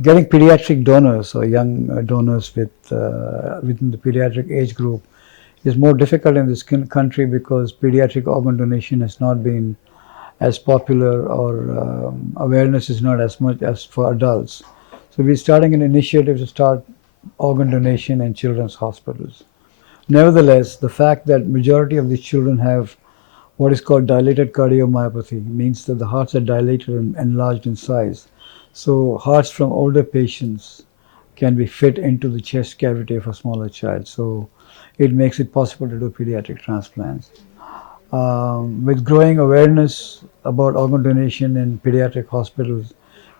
Getting pediatric donors or young donors within the pediatric age group is more difficult in this country because pediatric organ donation has not been as popular, or awareness is not as much as for adults. So we're starting an initiative to start organ donation in children's hospitals. Nevertheless, the fact that majority of these children have what is called dilated cardiomyopathy means that the hearts are dilated and enlarged in size. So hearts from older patients can be fit into the chest cavity of a smaller child. So it makes it possible to do pediatric transplants. With growing awareness about organ donation in pediatric hospitals,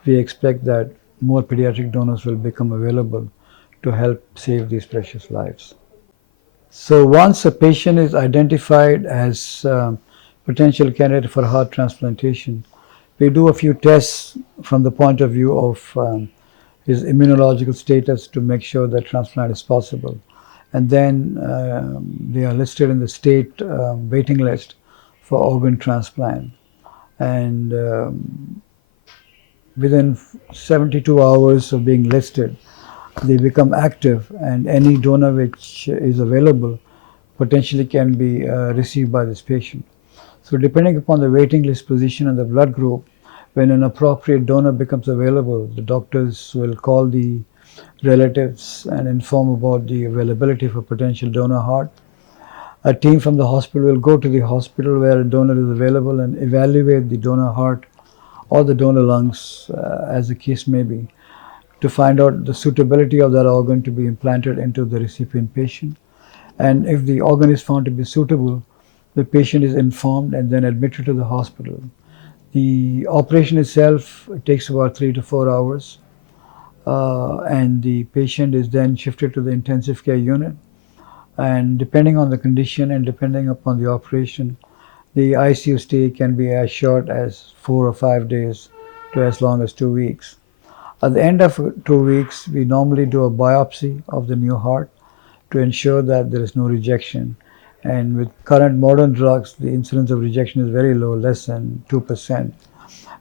we expect that more pediatric donors will become available to help save these precious lives. So once a patient is identified as potential candidate for heart transplantation, we do a few tests from the point of view of his immunological status to make sure that transplant is possible. And then they are listed in the state waiting list for organ transplant. And within 72 hours of being listed, they become active, and any donor which is available potentially can be received by this patient. So depending upon the waiting list position and the blood group, when an appropriate donor becomes available, the doctors will call the relatives and inform about the availability of a potential donor heart. A team from the hospital will go to the hospital where a donor is available and evaluate the donor heart or the donor lungs, as the case may be, to find out the suitability of that organ to be implanted into the recipient patient. And if the organ is found to be suitable, the patient is informed and then admitted to the hospital. The operation itself takes about 3 to 4 hours, and the patient is then shifted to the intensive care unit. And depending on the condition and depending upon the operation, the ICU stay can be as short as 4 or 5 days to as long as 2 weeks. At the end of 2 weeks, we normally do a biopsy of the new heart to ensure that there is no rejection. And with current modern drugs, the incidence of rejection is very low, less than 2%.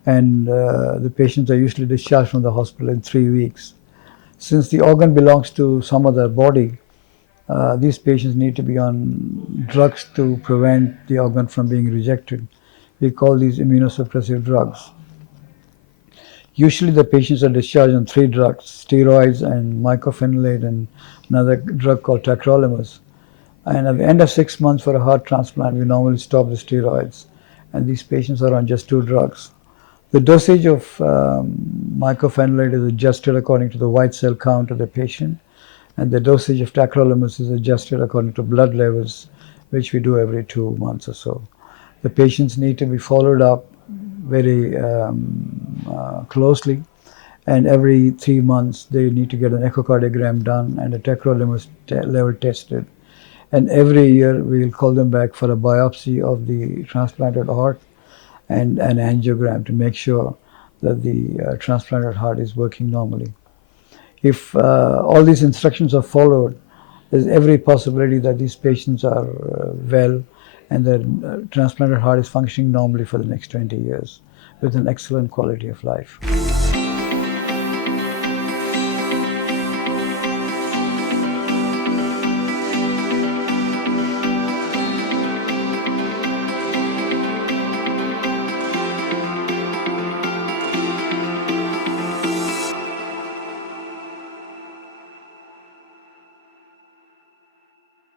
And the patients are usually discharged from the hospital in 3 weeks. Since the organ belongs to some other body, these patients need to be on drugs to prevent the organ from being rejected. We call these immunosuppressive drugs. Usually the patients are discharged on 3 drugs: steroids and mycophenolate and another drug called tacrolimus. And at the end of 6 months for a heart transplant, we normally stop the steroids. And these patients are on just 2 drugs. The dosage of mycophenolate is adjusted according to the white cell count of the patient, and the dosage of tacrolimus is adjusted according to blood levels, which we do every 2 months or so. The patients need to be followed up very closely, and every 3 months they need to get an echocardiogram done and a tacrolimus level tested. And every year we will call them back for a biopsy of the transplanted heart and an angiogram to make sure that the transplanted heart is working normally. If all these instructions are followed, there's every possibility that these patients are well and the transplanted heart is functioning normally for the next 20 years with an excellent quality of life.